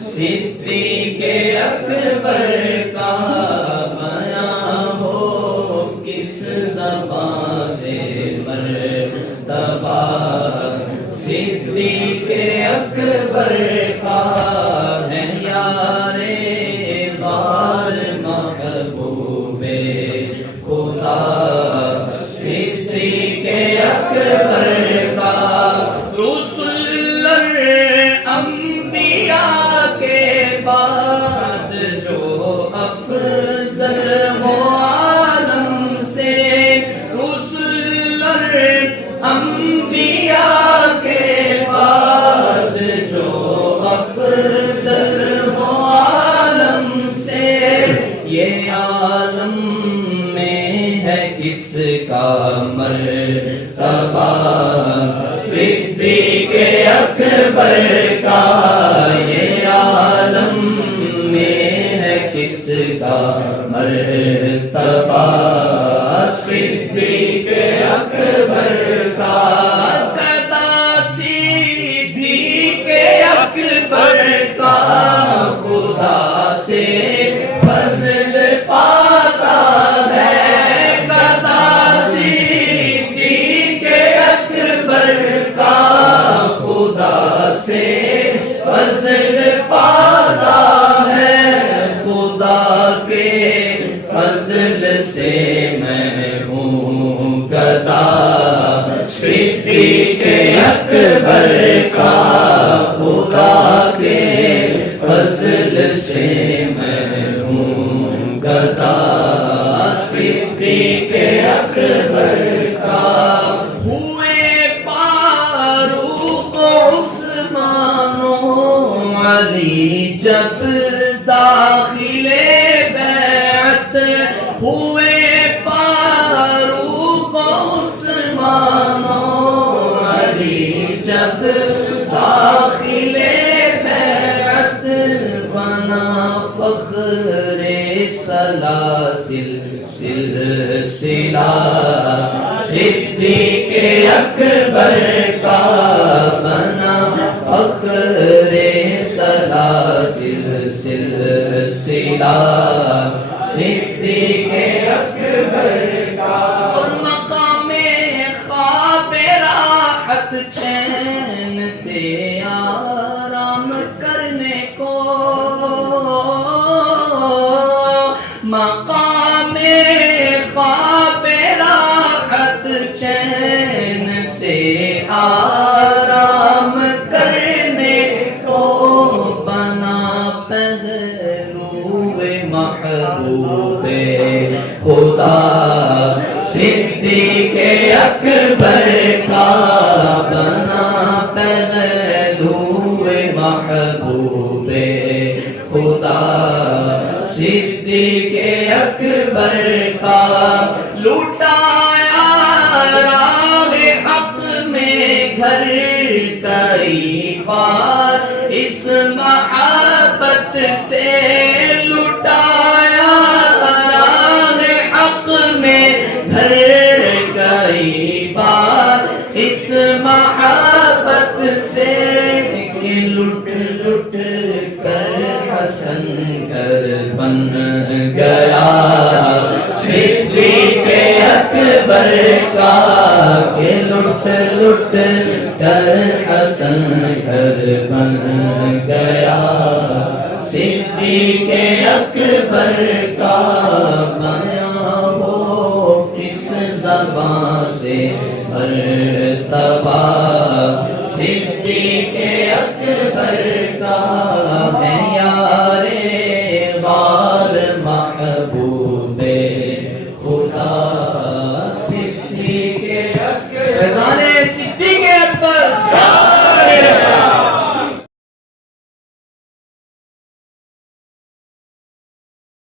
صدیق اکبر کا بیان ہو کس زبان سے مرتبہ، صدیق اکبر کا ہے یار غار محبوب خدا، صدیق اکبر کا رسول انبیاء کے بعد جو افضل ہو عالم سے، رسول انبیاء کے بعد جو افضل ہو عالم سے، یہ عالم میں ہے کس کا مرتبہ، صدیق اکبر کا یہ عالم میں ہے کس کا مرتبہ، صدیق اکبر کا گدا صدیق اکبر کا خدا سے فضل پاتا ہے، گدا صدیق اکبر کا خدا سے فضل پاتا ہے، خدا کے فضل سے میں ہوں گدا، صدیق اکبر کا خدا کے فضل سے میں ہوں گدا، صدیق اکبر کا ہوئے فاروق عثمان و علی جب داخل بیعت، ہوئے فاروق عثمان و علی جب داخل بیعت، بنا فخر سلاسل سلسلہ، صدیق اکبر کا بنا فخر سلاسل سلسلہ، صدیق اکبر کا اور مقام خواب راحت چین سے آرام کرنے کو، مقام خواب راحت چین سے آرام کرنے کو، بنا پہلو محبوب خدا، صدیق اکبر کا بنا پہلو محبوب خدا، صدیق اکبر کا لوٹایا راہ حق میں گھر کئی بار اس محبت سے، لوٹایا راہ حق میں گھر کئی بار اس محبت سے، کہ لٹ لٹ کر حسن گھر بن گیا، صدیق اکبر کا کہ لٹ لٹ کر حسن گھر بن گیا، صدیق اکبر کا بیان ہو کس زبان سے مرتبہ، صدیق اکبر